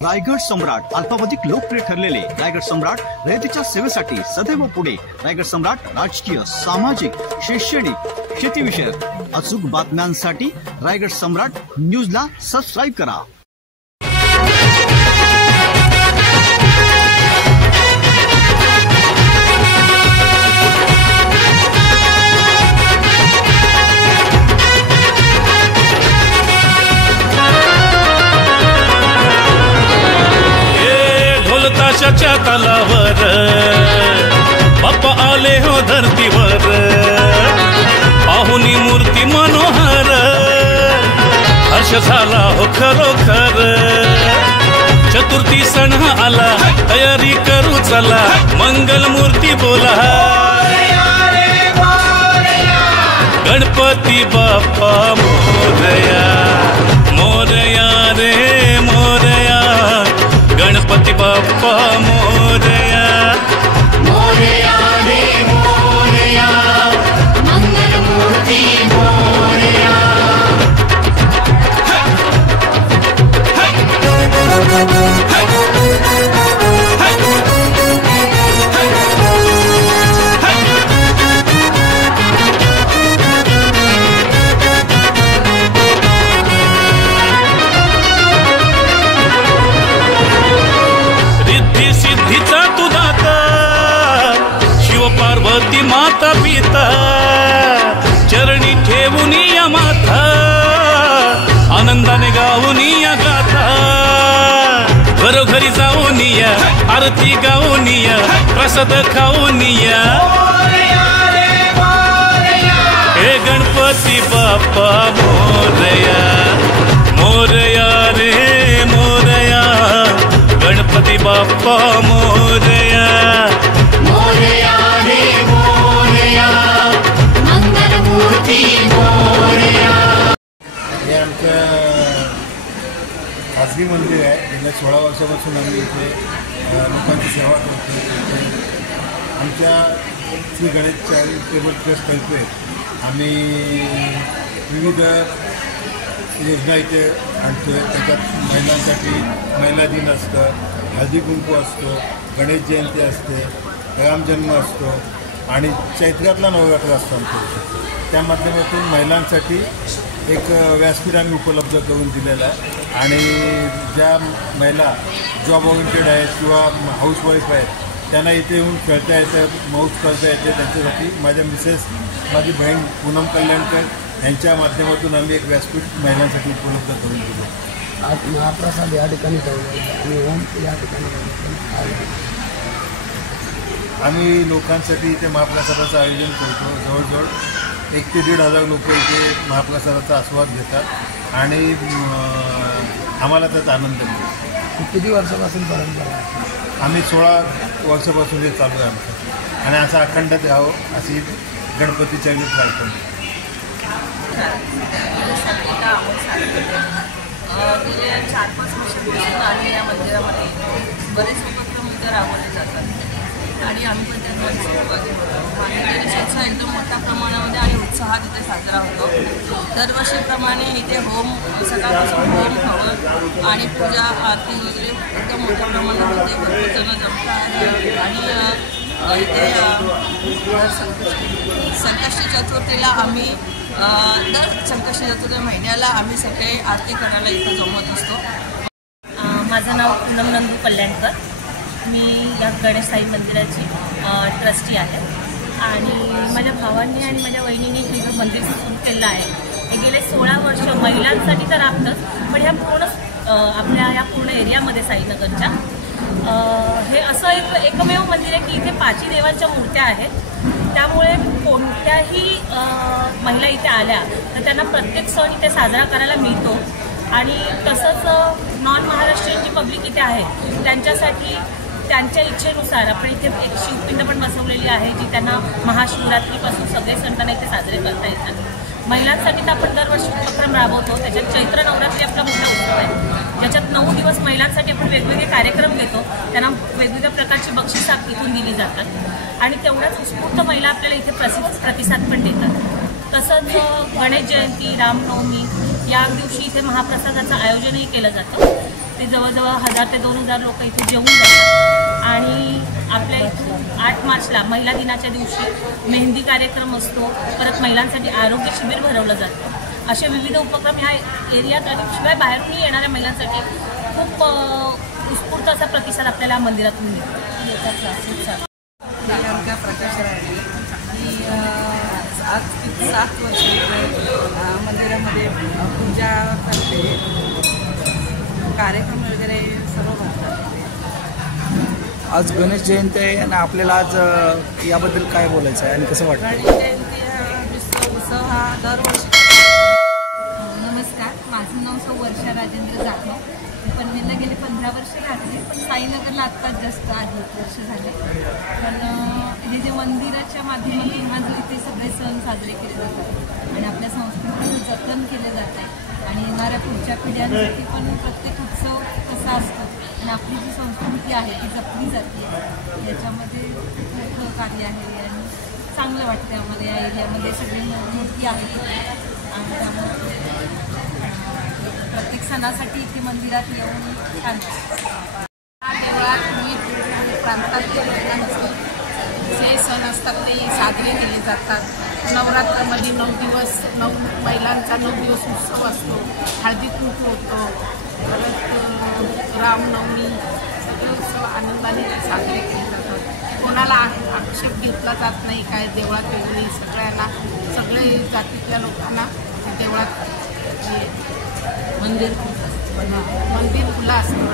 रायगड सम्राट अल्पावधीत लोकप्रिय ठरलेले रायगड सम्राट रयतेच्या सेवेसाठी सदैव पुढे। रायगड सम्राट राजकीय, सामाजिक, शैक्षणिक, शेतीविषयक अचूक बातम्यांसाठी रायगड सम्राट न्यूजला सबस्क्राईब करा। ताशाच्या तालावर बाप्पा आले हो धरतीवर, पाहुनी मूर्ती मनोहर, हर्ष झाला हो खरोखर। चतुर्थी सण आला, तयारी करू चला, मंगल मूर्ती बोला, गणपती बाप्पा मोरया, मोरया रे मोरया, गणपती बाप्पा मोरया, मोरया रे मोरया, मंगल मूर्ती मोरया। पार्वती माता पिता चरणी ठेवून या माता, आनंदाने गाऊन या गाथा, घरोघरी जाऊन या, आरती गाऊन या, प्रसाद खाऊन या, हे गणपती बाप्पा मोरया, मोरया रे मोरया, गणपती बाप्पा मोरया, मोरया रे मोरया, मंगल मूर्ती मोरया। हे आमचं खाजगी मंदिर आहे। गेल्या 16 वर्षापासून आम्ही इथे लोकांची सेवा करतो। आमच्या श्री गणेश चॅरिटेबल ट्रस्टतर्फे आम्ही विविध योजना इथे आणतो आहे। त्याच्यात महिलांसाठी महिला दिन असतं, हळदी कुंकू असतो, गणेश जयंती असते, रामजन्म असतो आणि चैत्रातला नवरात्र असतो आमच्या। त्या माध्यमातून महिलांसाठी एक व्यासपीठ आम्ही उपलब्ध करून दिलेलं आहे आणि ज्या महिला जॉब ओरिएंटेड आहेत किंवा हाऊसवाईफ आहेत त्यांना इथे येऊन खेळता येतं, मौज करता येते। त्यांच्यासाठी माझ्या मिसेस, माझी बहीण पूनम कल्याणकर यांच्या माध्यमातून आम्ही एक व्यासपीठ महिलांसाठी उपलब्ध करून दिलं। आज महाप्रसाद या ठिकाणी ठेवलं आणि होम या ठिकाणी आम्ही लोकांसाठी इथे महाप्रसादाचं आयोजन करतो। जवळजवळ 1 ते 1,500 लोक इथे महाप्रसादाचा आस्वाद घेतात आणि आम्हाला त्याचा आनंद मिळतो। किती वर्षापासून परंपरा आहे? आम्ही 16 वर्षापासून हे चालू आहे आमचं आणि असं अखंडत राहावं अशी गणपतीच्या प्रार्थना। गेले 4-5 वर्षांपासून आम्ही या मंदिरामध्ये बरेच उपक्रम इथे राबवले जातात आणि आम्ही पण त्यांना सहभागी होतो। गणेशाचा एकदम मोठ्या प्रमाणामध्ये आणि उत्साहात इथे साजरा होतो। दरवर्षीप्रमाणे इथे होम, सकाळपासून होम, हवन आणि पूजा आरती वगैरे एकदम मोठ्या प्रमाणात होते। भरपूर जण जमत आहे आणि इथे संकष्टी चतुर्थीला आम्ही दर संकष्टी चतुर्थी महिन्याला आम्ही सगळे आरती करायला इथं जमत असतो। माझं नाव पूनम नंदू कल्याणकर, मी या गणेश साई मंदिराची ट्रस्टी आहे आणि माझ्या भावांनी आणि माझ्या वहिनीने हे जो मंदिर सुरू केलं आहे हे गेले 16 वर्ष महिलांसाठी तर राबतंच, पण ह्या पूर्ण आपल्या या पूर्ण एरियामध्ये साईनगरच्या हे असं एकमेव मंदिर आहे की इथे 5 देवांच्या मूर्त्या आहेत। त्यामुळे कोणत्याही महिला इथे आल्या तर त्यांना प्रत्येक सण इथे साजरा करायला मिळतो आणि तसंच नॉन महाराष्ट्रीयन जी पब्लिक इथे आहे त्यांच्यासाठी त्यांच्या इच्छेनुसार आपण इथे एक शिवपिंड पण बसवलेली आहे जी त्यांना महाशिवरात्रीपासून सगळे सण त्यांना इथे साजरे करता येतात। महिलांसाठी तर आपण दरवर्षी उपक्रम राबवतो। त्याच्यात चैत्र नवरात्री आपला मोठा उत्सव आहे, ज्याच्यात 9 दिवस महिलांसाठी आपण वेगवेगळे कार्यक्रम घेतो, त्यांना वेगवेगळ्या प्रकारची बक्षिसं इथून दिली जातात आणि तेवढ्याच उत्स्फूर्त महिला आपल्याला इथे प्रतिसाद पण देतात। तसंच गणेश जयंती, रामनवमी या दिवशी इथे महाप्रसादाचं आयोजनही केलं जातं। ते जवळजवळ 1000 ते 2000 लोक इथे जेवून जातात. आणि आपल्या इथून 8 मार्चला महिला दिनाच्या दिवशी मेहंदी कार्यक्रम असतो. परत महिलांसाठी आरोग्य शिबिर भरवलं जातं. असे विविध उपक्रम ह्या एरियात आणि शिवाय बाहेरून येणाऱ्या महिलांसाठी खूप उत्स्फूर्त असा प्रतिसाद आपल्याला मंदिरातून मिळतो. याचा क्लासेसचा प्रियंका प्रकाश राणे ही आज 7 वर्ष मंदिरामध्ये पूजा करते, कार्यक्रम वगैरे सर्व भरतात. आज गणेश जयंती आहे आणि आपल्याला आज याबद्दल काय बोलायचं आहे आणि कसं वाटतं? गणेश जयंती हा उत्सव हा दरवर्षी. नमस्कार, माझं नाव सौ वर्षा राजेंद्र जाधव. पनवेलला गेले 15 वर्ष राहते, पण साईनगरला आत्ताच जास्त 8 वर्ष झाले. पण हे जे मंदिराच्या माध्यमातून आज इथे सगळे सण साजरे केले जातात आणि आपल्या संस्कृतीचं जतन केले जात आहे. आणि येणाऱ्या पुढच्या पिढ्यांसाठी पण प्रत्येक उत्सव कसा असतो आणि आपली जी संस्कृती आहे ती जपली जाते, याच्यामध्ये खूप मोठं कार्य आहे. आणि चांगलं वाटतं आम्हाला या एरियामध्ये सगळी मूर्ती आहेत आणि त्यामुळे प्रत्येक सणासाठी इथे मंदिरात येऊन छान. देवळात विविध प्रांतातील लोकांचे जे सण असतात ते साजरे केले जातात. नवरात्रामध्ये 9 दिवस 9 महिलांचा 9 दिवस उत्सव असतो. हळदी कुंकू होतो. परत रामनवमी सगळे उत्सव आनंदाने साजरे केले जातात. कोणाला आक्षेप घेतला जात नाही. काय देवळात वगैरे सगळ्यांना सगळे जातीतल्या लोकांना देवळात मंदिर खुलं असतं.